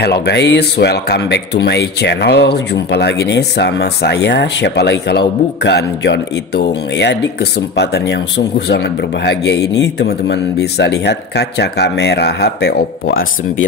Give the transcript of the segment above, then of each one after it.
Hello guys, welcome back to my channel. Jumpa lagi nih sama saya, siapa lagi kalau bukan John Itung. Ya, di kesempatan yang sungguh sangat berbahagia ini, teman-teman bisa lihat kaca kamera HP Oppo A9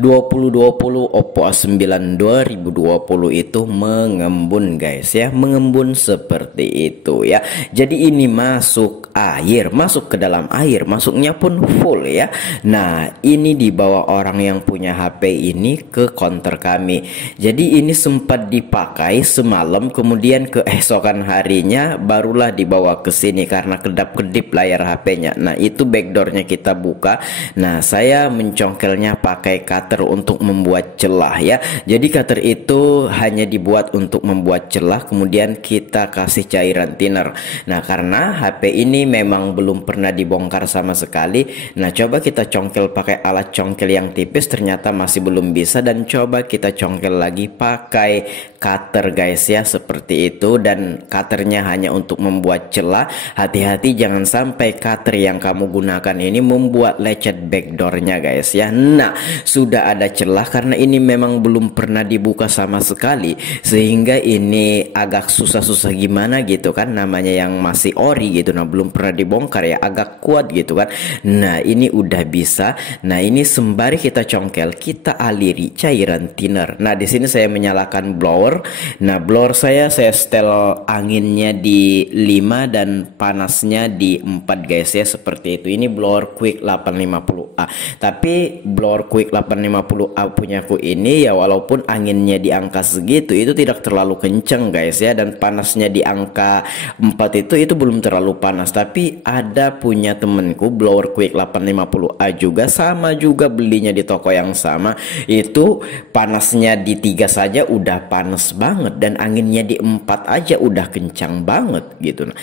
2020 Oppo A9 2020 itu mengembun guys ya, mengembun seperti itu ya. Jadi ini masuk air, masuk ke dalam air, masuknya pun full ya. Nah, ini dibawa orang yang punya HP ini ke counter kami. Jadi ini sempat dipakai semalam, kemudian keesokan harinya barulah dibawa ke sini karena kedap-kedip layar HP-nya. Nah, itu backdoornya kita buka. Nah, saya mencongkelnya pakai cutter untuk membuat celah ya. Jadi cutter itu hanya dibuat untuk membuat celah, kemudian kita kasih cairan thinner. Nah, karena HP ini memang belum pernah dibongkar sama sekali. Nah, coba kita congkel pakai alat congkel yang tipis, ternyata masih belum bisa, dan coba kita congkel lagi pakai cutter guys ya, seperti itu. Dan cutternya hanya untuk membuat celah. Hati-hati jangan sampai cutter yang kamu gunakan ini membuat lecet backdoornya guys ya. Nah, sudah ada celah karena ini memang belum pernah dibuka sama sekali, sehingga ini agak susah-susah gimana gitu kan, namanya yang masih ori gitu. Nah, belum pernah dibongkar ya, agak kuat gitu kan. Nah, ini udah bisa. Nah, ini sembari kita congkel, kita aliri cairan thinner. Nah, di sini saya menyalakan blower. Nah, blower saya setel anginnya di 5 dan panasnya di 4 guys ya, seperti itu. Ini blower Quick 850A. Tapi blower Quick 850A punyaku ini ya, walaupun anginnya di angka segitu itu tidak terlalu kenceng guys ya, dan panasnya di angka 4 itu belum terlalu panas. Tapi ada punya temenku blower Quick 850A juga, sama juga belinya di toko yang sama. Itu panasnya di 3 saja udah panas banget, dan anginnya di 4 aja udah kencang banget gitu. Nah,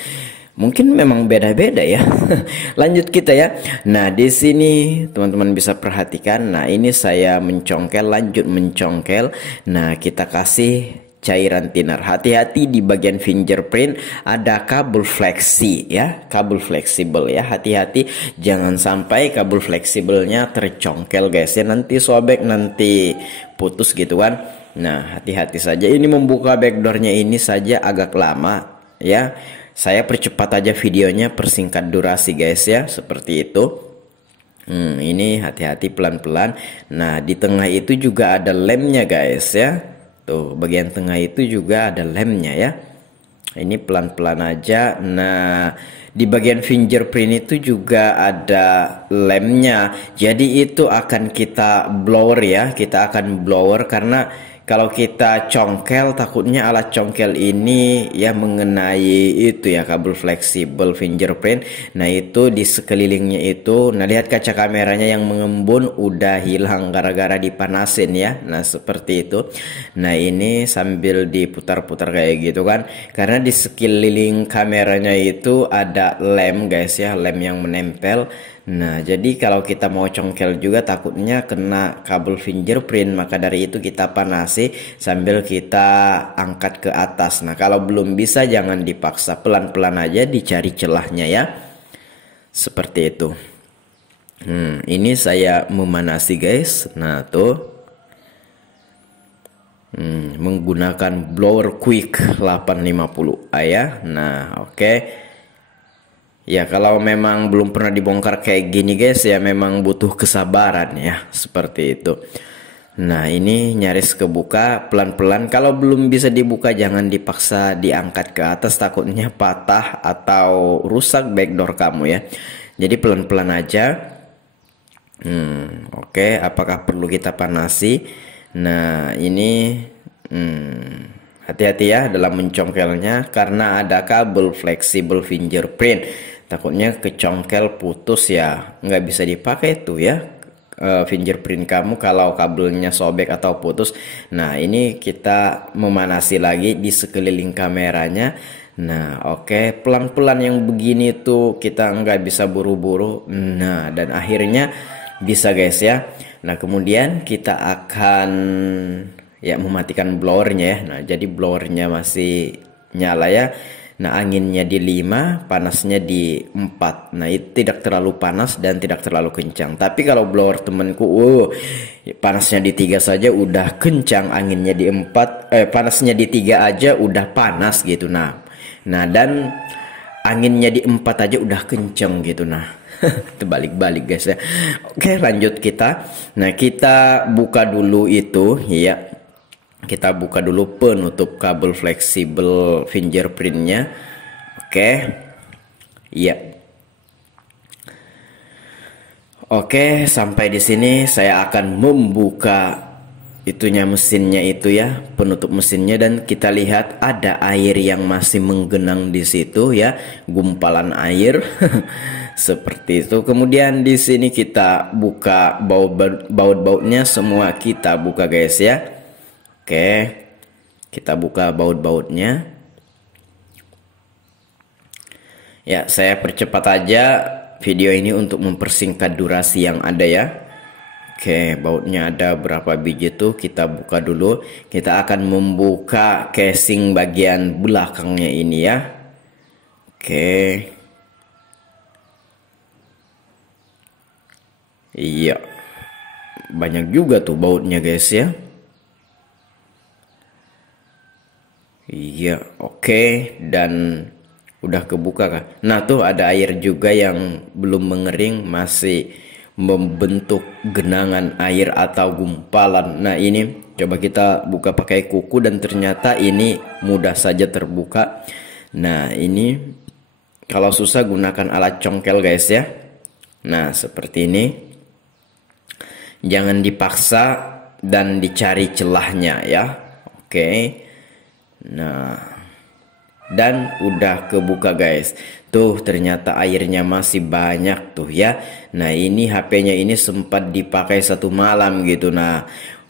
mungkin memang beda-beda ya. Lanjut kita ya. Nah, di sini teman-teman bisa perhatikan. Nah, ini saya mencongkel, lanjut mencongkel. Nah, kita kasih cairan thinner. Hati-hati di bagian fingerprint ada kabel fleksi ya, kabel fleksibel ya. Hati-hati jangan sampai kabel fleksibelnya tercongkel guys ya, nanti sobek, nanti putus gitu kan. Nah, hati-hati saja. Ini membuka backdoornya ini saja agak lama ya. Saya percepat aja videonya, persingkat durasi guys ya, seperti itu. Ini hati-hati, pelan-pelan. Nah, di tengah itu juga ada lemnya guys ya. Tuh, bagian tengah itu juga ada lemnya ya. Ini pelan-pelan aja. Nah, di bagian fingerprint itu juga ada lemnya. Jadi itu akan kita blower ya. Kita akan blower karena kalau kita congkel, takutnya alat congkel ini ya mengenai itu ya, kabel fleksibel fingerprint. Nah, itu di sekelilingnya itu. Nah, lihat kaca kameranya yang mengembun udah hilang gara-gara dipanasin ya. Nah, seperti itu. Nah, ini sambil diputar-putar kayak gitu kan, karena di sekeliling kameranya itu ada lem guys ya, lem yang menempel. Nah, jadi kalau kita mau congkel juga takutnya kena kabel fingerprint, maka dari itu kita panasi sambil kita angkat ke atas. Nah, kalau belum bisa jangan dipaksa, pelan-pelan aja dicari celahnya ya, seperti itu. Ini saya memanasi guys. Nah, tuh menggunakan blower Quick 850A ya. Nah, oke. Ya, kalau memang belum pernah dibongkar kayak gini guys ya, memang butuh kesabaran ya, seperti itu. Nah, ini nyaris kebuka, pelan-pelan. Kalau belum bisa dibuka jangan dipaksa diangkat ke atas, takutnya patah atau rusak backdoor kamu ya. Jadi pelan-pelan aja. Oke, apakah perlu kita panasi? Nah, ini hati-hati ya dalam mencongkelnya karena ada kabel fleksibel fingerprint. Takutnya kecongkel putus ya, nggak bisa dipakai tuh ya fingerprint kamu kalau kabelnya sobek atau putus. Nah, ini kita memanasi lagi di sekeliling kameranya. Nah, oke, pelan-pelan yang begini tuh kita nggak bisa buru-buru. Nah, dan akhirnya bisa guys ya. Nah, kemudian kita akan ya mematikan blowernya ya. Nah, jadi blowernya masih nyala ya. Nah, anginnya di 5, panasnya di 4. Nah, itu tidak terlalu panas dan tidak terlalu kencang. Tapi kalau blower temanku, panasnya di 3 saja udah kencang, anginnya di 4, panasnya di 3 aja udah panas gitu. Nah, dan anginnya di 4 aja udah kenceng gitu. Nah, terbalik-balik guys ya. Oke, lanjut kita. Nah, kita buka dulu itu ya. Kita buka dulu penutup kabel fleksibel fingerprintnya. Oke, iya. Oke, sampai di sini saya akan membuka itunya, mesinnya itu ya, penutup mesinnya, dan kita lihat ada air yang masih menggenang di situ ya, gumpalan air seperti itu. Kemudian di sini kita buka baut-bautnya, semua kita buka guys ya. Oke, kita buka baut-bautnya. Ya, saya percepat aja video ini untuk mempersingkat durasi yang ada ya. Oke, bautnya ada berapa biji tuh, kita buka dulu. Kita akan membuka casing bagian belakangnya ini ya. Oke. Iya. Banyak juga tuh bautnya guys ya. Iya, oke, dan udah kebuka kan. Nah, tuh ada air juga yang belum mengering, masih membentuk genangan air atau gumpalan. Nah, ini coba kita buka pakai kuku dan ternyata ini mudah saja terbuka. Nah, ini kalau susah gunakan alat congkel guys ya. Nah, seperti ini. Jangan dipaksa dan dicari celahnya ya. Oke. Nah, dan udah kebuka guys. Tuh ternyata airnya masih banyak tuh ya. Nah, ini HP-nya ini sempat dipakai 1 malam gitu. Nah,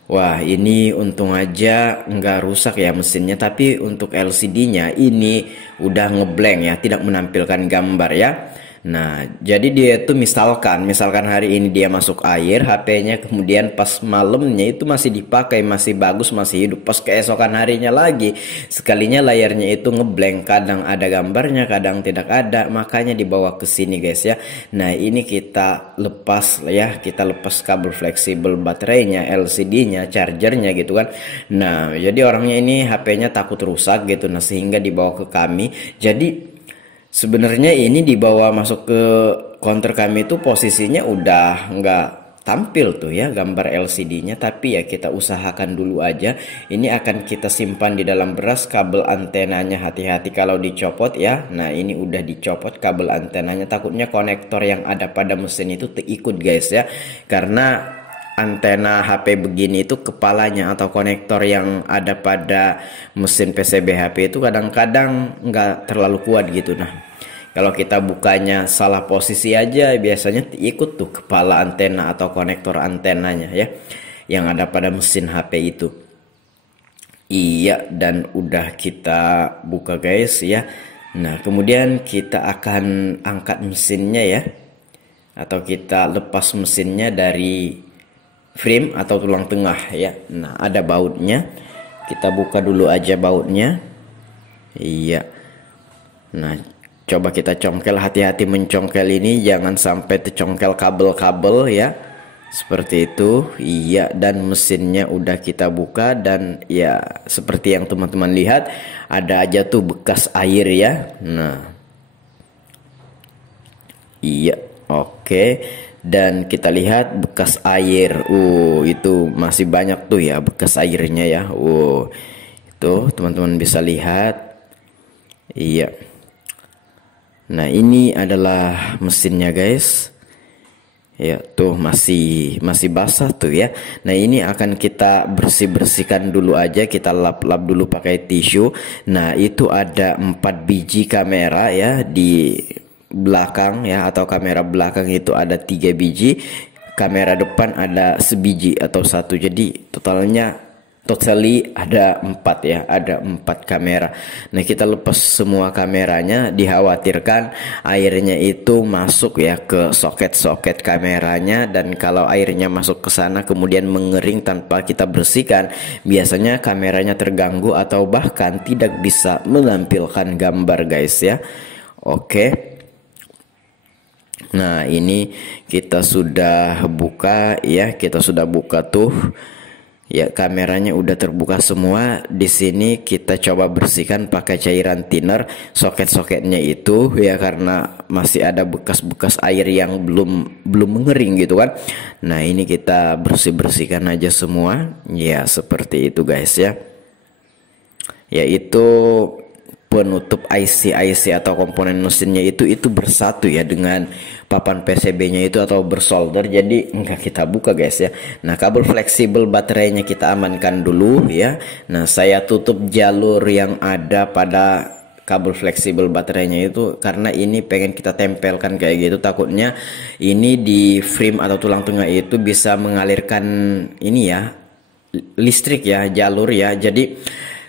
wah, ini untung aja nggak rusak ya mesinnya. Tapi untuk LCD-nya ini udah ngeblank ya, tidak menampilkan gambar ya. Nah, jadi dia tuh misalkan hari ini dia masuk air HP-nya, kemudian pas malamnya itu masih dipakai, masih bagus, masih hidup. Pas keesokan harinya lagi, sekalinya layarnya itu ngeblank, kadang ada gambarnya, kadang tidak ada, makanya dibawa ke sini guys ya. Nah, ini kita lepas ya, kita lepas kabel fleksibel baterainya, LCD-nya, chargernya gitu kan. Nah, jadi orangnya ini HP-nya takut rusak gitu, nah sehingga dibawa ke kami. Jadi sebenarnya ini dibawa masuk ke counter kami itu posisinya udah nggak tampil tuh ya gambar LCD-nya, tapi ya kita usahakan dulu aja. Ini akan kita simpan di dalam beras. Kabel antenanya hati-hati kalau dicopot ya. Nah, ini udah dicopot kabel antenanya, takutnya konektor yang ada pada mesin itu terikut guys ya, karena antena HP begini itu kepalanya atau konektor yang ada pada mesin PCB HP itu kadang-kadang nggak terlalu kuat gitu. Nah, kalau kita bukanya salah posisi aja biasanya ikut tuh kepala antena atau konektor antenanya ya yang ada pada mesin HP itu. Iya, dan udah kita buka guys ya. Nah, kemudian kita akan angkat mesinnya ya, atau kita lepas mesinnya dari frame atau tulang tengah ya. Nah, ada bautnya, kita buka dulu aja bautnya. Iya. Nah, coba kita congkel, hati-hati mencongkel ini, jangan sampai tercongkel kabel-kabel ya, seperti itu. Iya, dan mesinnya udah kita buka, dan ya seperti yang teman-teman lihat ada aja tuh bekas air ya. Nah, iya, oke. Dan kita lihat bekas air, itu masih banyak tuh ya bekas airnya ya. Itu teman-teman bisa lihat. Iya. Nah, ini adalah mesinnya guys. Ya, tuh masih basah tuh ya. Nah, ini akan kita bersihkan dulu aja, kita lap-lap dulu pakai tisu. Nah, itu ada 4 biji kamera ya di belakang ya, atau kamera belakang itu ada 3 biji, kamera depan ada sebiji atau 1, jadi totalnya totally ada 4 ya, ada 4 kamera. Nah, kita lepas semua kameranya, dikhawatirkan airnya itu masuk ya ke soket-soket kameranya, dan kalau airnya masuk ke sana kemudian mengering tanpa kita bersihkan, biasanya kameranya terganggu atau bahkan tidak bisa menampilkan gambar guys ya. Oke. Nah, ini kita sudah buka ya, kita sudah buka tuh. Ya, kameranya udah terbuka semua. Di sini kita coba bersihkan pakai cairan thinner soket-soketnya itu ya, karena masih ada bekas-bekas air yang belum mengering gitu kan. Nah, ini kita bersih-bersihkan aja semua. Ya, seperti itu guys ya. Yaitu penutup IC atau komponen mesinnya itu bersatu ya dengan papan PCB-nya itu atau bersolder, jadi enggak kita buka guys ya. Nah, kabel fleksibel baterainya kita amankan dulu ya. Nah, saya tutup jalur yang ada pada kabel fleksibel baterainya itu karena ini pengen kita tempelkan kayak gitu, takutnya ini di frame atau tulang tengah itu bisa mengalirkan ini ya, listrik ya, jalur ya. Jadi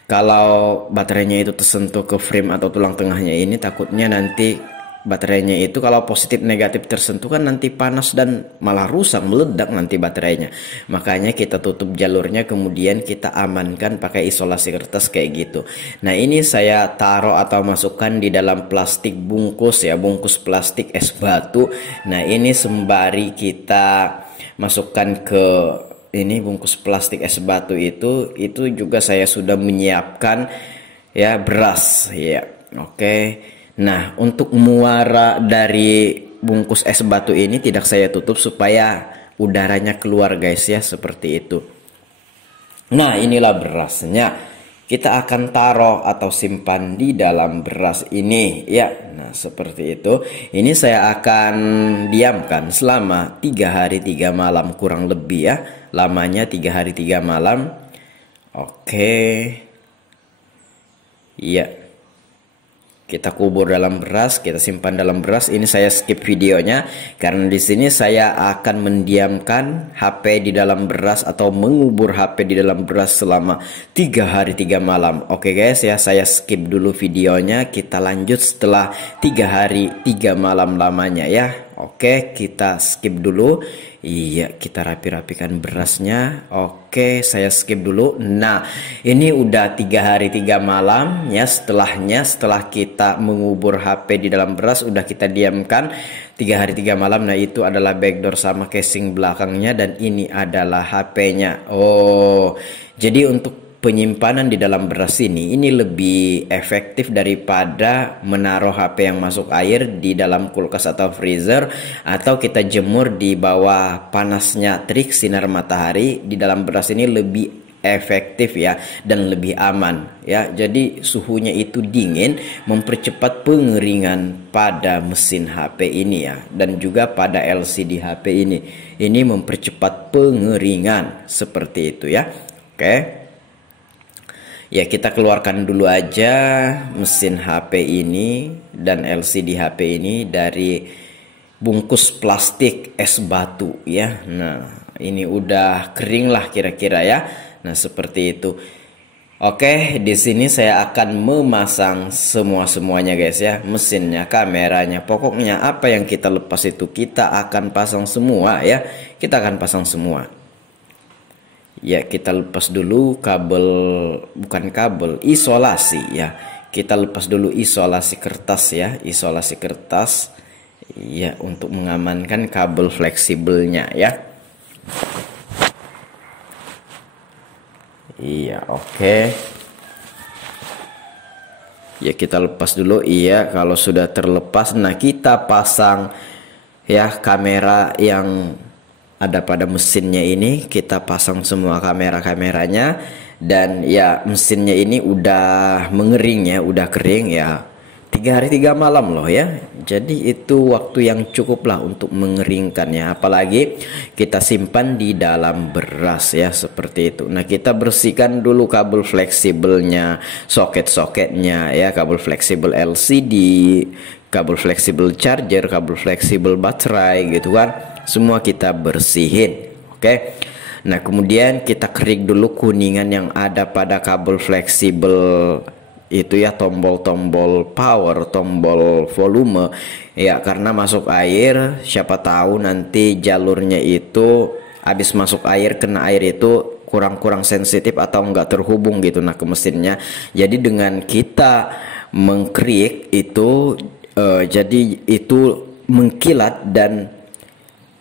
kalau baterainya itu tersentuh ke frame atau tulang tengahnya ini, takutnya nanti baterainya itu kalau positif negatif tersentuh kan nanti panas dan malah rusak, meledak nanti baterainya. Makanya kita tutup jalurnya, kemudian kita amankan pakai isolasi kertas kayak gitu. Nah, ini saya taruh atau masukkan di dalam plastik bungkus ya, bungkus plastik es batu. Nah, ini sembari kita masukkan ke ini bungkus plastik es batu itu juga saya sudah menyiapkan ya beras ya. Oke. Nah, untuk muara dari bungkus es batu ini tidak saya tutup supaya udaranya keluar guys ya, seperti itu. Nah, inilah berasnya. Kita akan taruh atau simpan di dalam beras ini ya. Nah, seperti itu. Ini saya akan diamkan selama 3 hari 3 malam kurang lebih ya. Lamanya 3 hari 3 malam. Oke. Iya. Kita kubur dalam beras, kita simpan dalam beras. Ini saya skip videonya karena di sini saya akan mendiamkan HP di dalam beras atau mengubur HP di dalam beras selama 3 hari 3 malam. Oke guys ya, saya skip dulu videonya. Kita lanjut setelah 3 hari 3 malam lamanya ya. Oke, kita skip dulu. Iya, kita rapi-rapikan berasnya. Oke, saya skip dulu. Nah, ini udah 3 hari 3 malam ya. Setelah kita mengubur HP di dalam beras, udah kita diamkan 3 hari 3 malam. Nah, itu adalah backdoor sama casing belakangnya, dan ini adalah HP-nya. Oh, jadi untuk penyimpanan di dalam beras ini lebih efektif daripada menaruh HP yang masuk air di dalam kulkas atau freezer, atau kita jemur di bawah panasnya terik sinar matahari. Di dalam beras ini lebih efektif ya, dan lebih aman ya. Jadi suhunya itu dingin, mempercepat pengeringan pada mesin HP ini ya, dan juga pada LCD HP ini. Ini mempercepat pengeringan seperti itu ya. Oke. Ya, kita keluarkan dulu aja mesin HP ini dan LCD HP ini dari bungkus plastik es batu ya. Nah, ini udah kering lah kira-kira ya. Nah, seperti itu. Oke, di sini saya akan memasang semuanya guys ya. Mesinnya, kameranya, pokoknya apa yang kita lepas itu kita akan pasang semua ya. Kita akan pasang semua. Ya, kita lepas dulu kabel, bukan kabel, isolasi ya. Kita lepas dulu isolasi kertas ya, isolasi kertas ya, untuk mengamankan kabel fleksibelnya ya. Iya, oke. Ya, kita lepas dulu. Iya, kalau sudah terlepas, nah kita pasang ya kamera yang ada pada mesinnya ini. Kita pasang semua kamera-kameranya, dan ya mesinnya ini udah mengering ya, udah kering ya. 3 hari 3 malam loh ya. Jadi itu waktu yang cukup lah untuk mengeringkannya, apalagi kita simpan di dalam beras ya, seperti itu. Nah, kita bersihkan dulu kabel fleksibelnya, soket-soketnya ya, kabel fleksibel LCD, kabel fleksibel charger, kabel fleksibel baterai gitu kan. Semua kita bersihin. Oke. Nah, kemudian kita klik dulu kuningan yang ada pada kabel fleksibel itu ya, tombol-tombol power, tombol volume ya, karena masuk air siapa tahu nanti jalurnya itu habis masuk air, kena air itu kurang sensitif atau enggak terhubung gitu nah ke mesinnya. Jadi dengan kita mengklik itu jadi itu mengkilat dan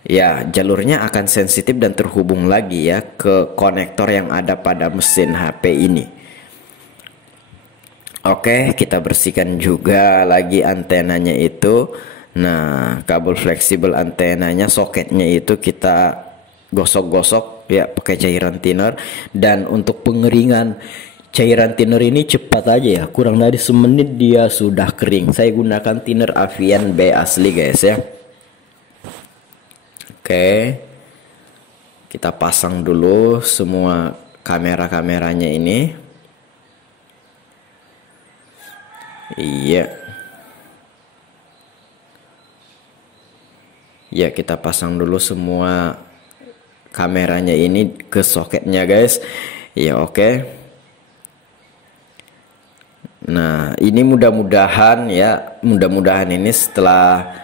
ya jalurnya akan sensitif dan terhubung lagi ya ke konektor yang ada pada mesin HP ini. Oke, kita bersihkan juga lagi antenanya itu. Nah, kabel fleksibel antenanya, soketnya itu kita gosok-gosok ya pakai cairan thinner. Dan untuk pengeringan cairan thinner ini cepat aja ya, kurang dari semenit dia sudah kering. Saya gunakan thinner Avian B asli guys ya. Oke, kita pasang dulu semua kamera-kameranya ini. Iya. Ya, kita pasang dulu semua kameranya ini ke soketnya guys. Ya, oke. Nah, ini mudah-mudahan ini setelah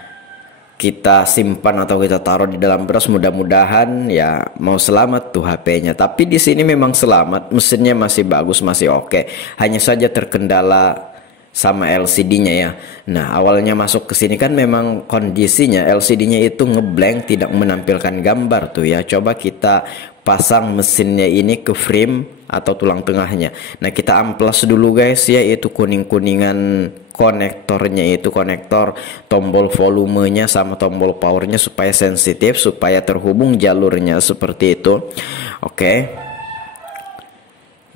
kita simpan atau kita taruh di dalam beras, mudah-mudahan ya mau selamat tuh HP-nya. Tapi di sini memang selamat, mesinnya masih bagus, masih oke. Hanya saja terkendala sama LCD-nya ya. Nah, awalnya masuk ke sini kan memang kondisinya LCD-nya itu ngeblank, tidak menampilkan gambar tuh ya. Coba kita pasang mesinnya ini ke frame atau tulang tengahnya. Nah, kita amplas dulu guys ya, itu kuning-kuningan konektornya, itu konektor tombol volumenya sama tombol powernya supaya sensitif, supaya terhubung jalurnya seperti itu. Oke.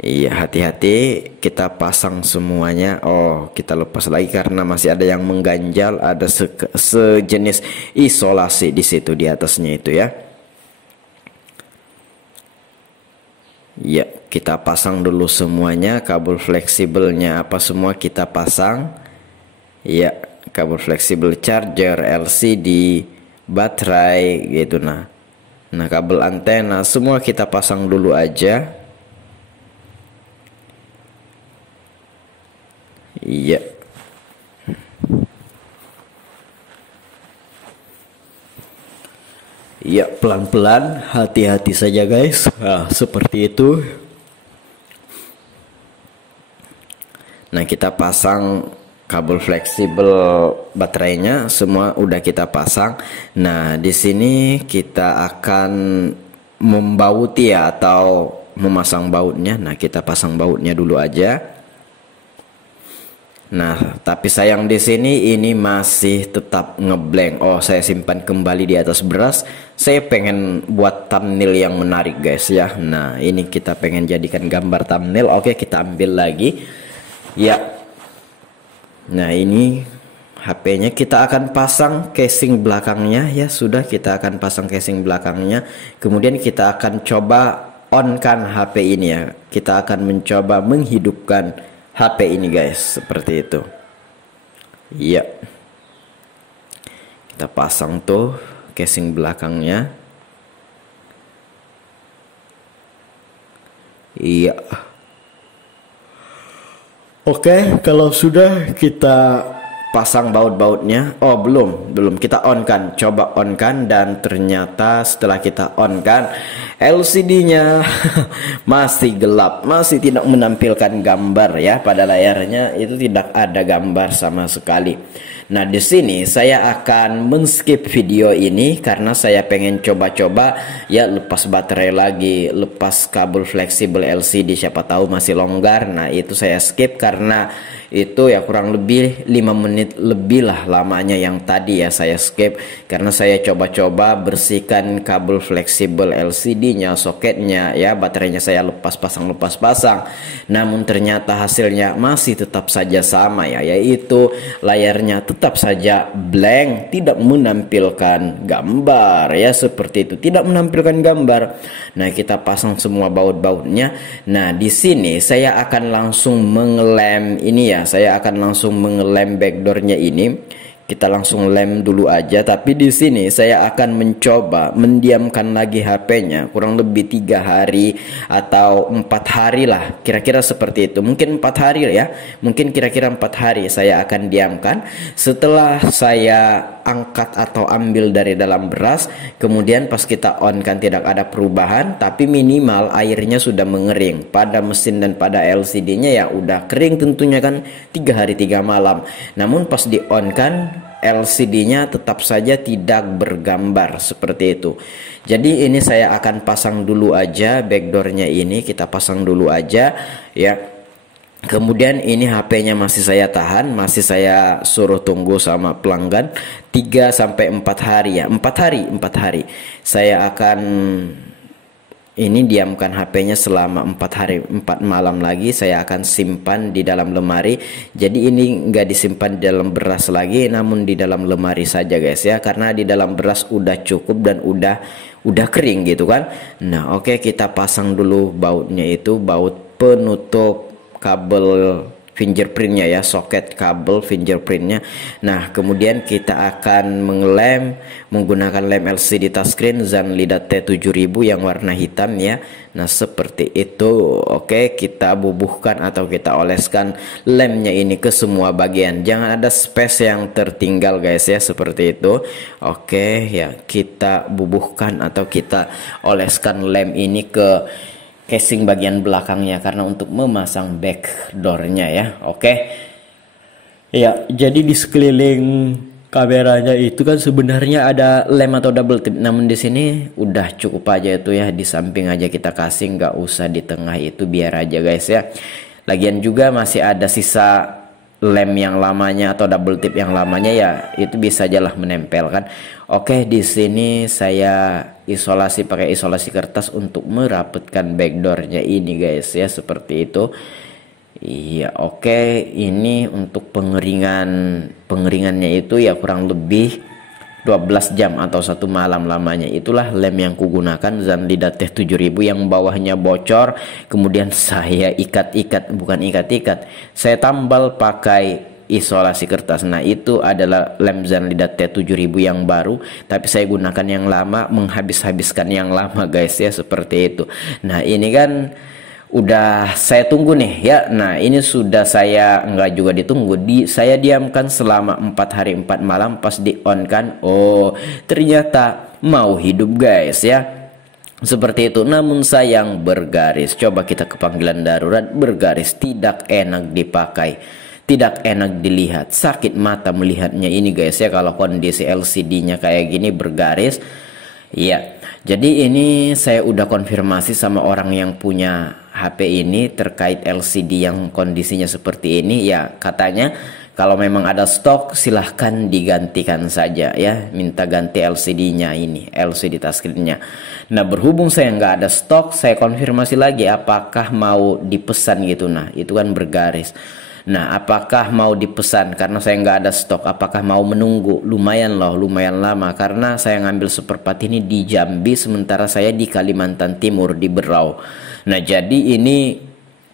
Iya, hati-hati kita pasang semuanya. Oh, kita lepas lagi karena masih ada yang mengganjal, ada sejenis isolasi di situ di atasnya itu ya. Ya, kita pasang dulu semuanya, kabel fleksibelnya apa semua kita pasang. Ya, kabel fleksibel charger, LCD, baterai gitu nah. Nah, kabel antena semua kita pasang dulu aja. Iya. Ya, pelan-pelan, hati-hati saja guys. Nah, seperti itu. Nah, kita pasang kabel fleksibel baterainya semua udah kita pasang. Nah, di sini kita akan membauti ya atau memasang bautnya. Nah, kita pasang bautnya dulu aja. Nah, tapi sayang di sini ini masih tetap ngeblank. Oh, saya simpan kembali di atas beras. Saya pengen buat thumbnail yang menarik guys ya. Nah, ini kita pengen jadikan gambar thumbnail. Oke, kita ambil lagi. Ya. Nah, ini HP-nya kita akan pasang casing belakangnya ya. Sudah, kita akan pasang casing belakangnya. Kemudian kita akan coba on-kan HP ini ya. Kita akan mencoba menghidupkan HP ini guys, seperti itu. Iya. Kita pasang tuh casing belakangnya. Iya. Oke, kalau sudah kita pasang baut-bautnya. Oh, belum kita on kan. Coba on kan, dan ternyata setelah kita on kan, LCD-nya masih gelap, masih tidak menampilkan gambar ya pada layarnya, itu tidak ada gambar sama sekali. Nah, di sini saya akan men-skip video ini karena saya pengen coba-coba ya, lepas baterai lagi, lepas kabel fleksibel LCD, siapa tahu masih longgar. Nah, itu saya skip karena itu ya kurang lebih 5 menit lebih lah lamanya yang tadi ya saya skip karena saya coba-coba bersihkan kabel fleksibel LCD-nya, soketnya ya, baterainya saya lepas pasang. Namun ternyata hasilnya masih tetap saja sama ya, yaitu layarnya tetap saja blank, tidak menampilkan gambar ya, seperti itu, tidak menampilkan gambar. Nah, kita pasang semua baut-bautnya. Nah, di sini saya akan langsung mengelem ini ya, saya akan langsung mengelem backdoornya ini Kita langsung lem dulu aja, tapi di sini saya akan mencoba mendiamkan lagi HP-nya kurang lebih 3 hari atau 4 hari lah, kira-kira seperti itu. Mungkin 4 hari ya, mungkin kira-kira 4 hari saya akan diamkan. Setelah saya angkat atau ambil dari dalam beras, kemudian pas kita on kan tidak ada perubahan, tapi minimal airnya sudah mengering. Pada mesin dan pada LCD-nya ya udah kering tentunya kan, 3 hari 3 malam. Namun pas di on kan LCD-nya tetap saja tidak bergambar seperti itu. Jadi ini saya akan pasang dulu aja backdoor-nya, ini kita pasang dulu aja ya. Kemudian ini HP-nya masih saya tahan, masih saya suruh tunggu sama pelanggan 3 sampai 4 hari ya. 4 hari. Saya akan ini diamkan HP-nya selama 4 hari 4 malam lagi. Saya akan simpan di dalam lemari. Jadi ini nggak disimpan di dalam beras lagi, namun di dalam lemari saja guys ya, karena di dalam beras udah cukup dan udah kering gitu kan. Nah oke, kita pasang dulu bautnya, itu baut penutup kabel fingerprintnya ya, soket kabel fingerprintnya. Nah kemudian kita akan mengelem menggunakan lem LCD touchscreen Zanlida T7000 yang warna hitam ya. Nah seperti itu. Oke, kita bubuhkan atau kita oleskan lemnya ini ke semua bagian, jangan ada space yang tertinggal guys ya, seperti itu. Oke ya, kita bubuhkan atau kita oleskan lem ini ke casing bagian belakangnya karena untuk memasang backdoornya ya. Oke ya, jadi di sekeliling kameranya itu kan sebenarnya ada lem atau double tip, namun di sini udah cukup aja itu ya, di samping aja kita kasih, nggak usah di tengah, itu biar aja guys ya. Lagian juga masih ada sisa lem yang lamanya atau double tip yang lamanya ya, itu bisa aja lah menempel kan. Oke, di sini saya isolasi pakai isolasi kertas untuk merapatkan backdoornya ini guys ya, seperti itu. Iya oke, ini untuk pengeringannya itu ya kurang lebih 12 jam atau 1 malam lamanya. Itulah lem yang kugunakan Zanlida T7000 yang bawahnya bocor, kemudian saya bukan ikat-ikat, saya tambal pakai isolasi kertas. Nah itu adalah lem Zanlida T7000 yang baru, tapi saya gunakan yang lama, menghabiskan yang lama guys ya, seperti itu. Nah ini kan udah saya tunggu nih ya. Nah ini sudah saya nggak juga ditunggu, saya diamkan selama 4 hari 4 malam. Pas di on kan, oh ternyata mau hidup guys ya, seperti itu. Namun sayang bergaris. Coba kita ke panggilan darurat, bergaris, tidak enak dipakai, tidak enak dilihat, sakit mata melihatnya ini guys ya, kalau kondisi LCD-nya kayak gini bergaris ya. Jadi ini saya udah konfirmasi sama orang yang punya HP ini terkait LCD yang kondisinya seperti ini ya. Katanya kalau memang ada stok silahkan digantikan saja ya, minta ganti LCD-nya ini, LCD touchscreen-nya. Nah berhubung saya nggak ada stok, saya konfirmasi lagi apakah mau dipesan gitu. Nah itu kan bergaris. Nah apakah mau dipesan karena saya nggak ada stok, apakah mau menunggu? Lumayan loh, lumayan lama, karena saya ngambil seperempat ini di Jambi, sementara saya di Kalimantan Timur di Berau. Nah jadi ini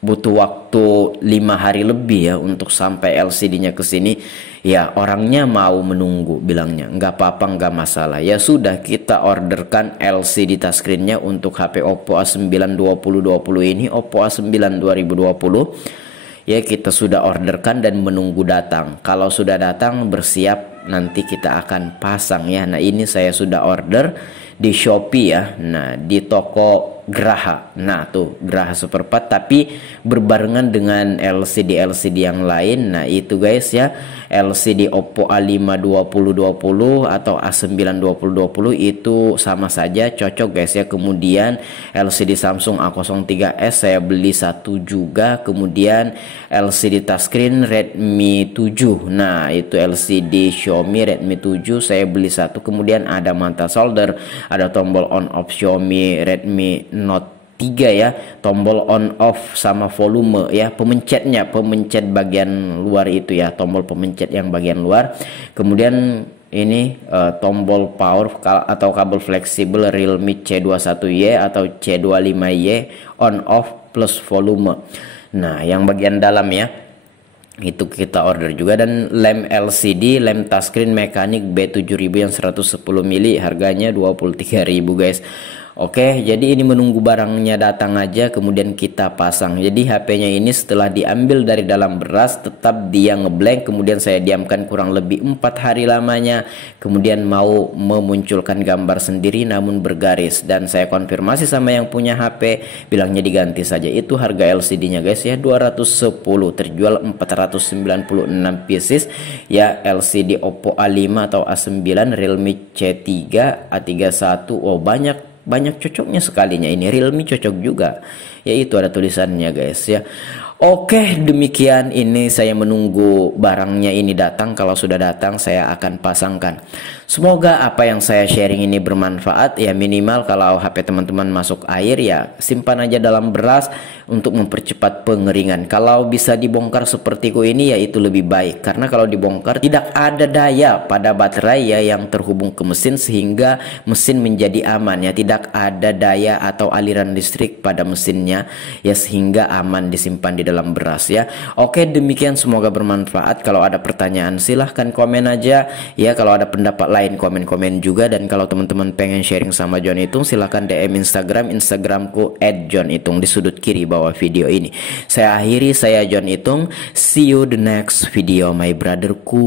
butuh waktu 5 hari lebih ya untuk sampai LCD-nya ke sini. Ya orangnya mau menunggu, bilangnya nggak apa-apa, nggak masalah. Ya sudah, kita orderkan LCD touchscreen-nya untuk HP Oppo A9 2020 ini, Oppo A9 2020. Ya kita sudah orderkan dan menunggu datang. Kalau sudah datang bersiap, nanti kita akan pasang ya. Nah ini saya sudah order di Shopee ya. Nah di toko Graha. Nah tuh Graha seperempat, tapi berbarengan dengan LCD yang lain. Nah itu guys ya, LCD Oppo A5 2020 atau A9 2020 itu sama saja, cocok guys ya. Kemudian LCD Samsung A03s saya beli satu juga. Kemudian LCD touchscreen Redmi 7. Nah itu LCD Xiaomi Redmi 7 saya beli satu. Kemudian ada manta solder, ada tombol on off Xiaomi Redmi Note 3 ya, tombol on off sama volume ya, pemencet bagian luar itu ya, tombol pemencet yang bagian luar. Kemudian ini tombol power atau kabel fleksibel Realme C21Y atau C25Y on off plus volume. Nah yang bagian dalam ya, Itu kita order juga. Dan lem LCD, lem touchscreen mekanik B7000 yang 110 mili, harganya 23.000 guys. Oke, jadi ini menunggu barangnya datang aja kemudian kita pasang. Jadi HP-nya ini setelah diambil dari dalam beras tetap dia ngeblank, kemudian saya diamkan kurang lebih 4 hari lamanya. Kemudian mau memunculkan gambar sendiri namun bergaris, dan saya konfirmasi sama yang punya HP, bilangnya diganti saja. Itu harga LCD-nya guys ya, 210, terjual 496 pieces ya. LCD Oppo A5 atau A9, Realme C3, A31. Oh, banyak cocoknya sekalinya, ini Realme cocok juga ya, itu ada tulisannya guys ya. Oke, demikian ini saya menunggu barangnya ini datang. Kalau sudah datang saya akan pasangkan. Semoga apa yang saya sharing ini bermanfaat ya. Minimal kalau HP teman-teman masuk air ya simpan aja dalam beras untuk mempercepat pengeringan. Kalau bisa dibongkar sepertiku ini ya itu lebih baik, karena kalau dibongkar tidak ada daya pada baterai ya yang terhubung ke mesin sehingga mesin menjadi aman ya. Tidak ada daya atau aliran listrik pada mesinnya ya, sehingga aman disimpan di dalam beras ya. Oke, demikian, semoga bermanfaat. Kalau ada pertanyaan silahkan komen aja ya. Kalau ada pendapat lain komen-komen juga. Dan kalau teman-teman pengen sharing sama John Itung silahkan DM Instagramku @johnitung di sudut kiri bawah video ini. Saya akhiri, saya John Itung. See you the next video my brotherku.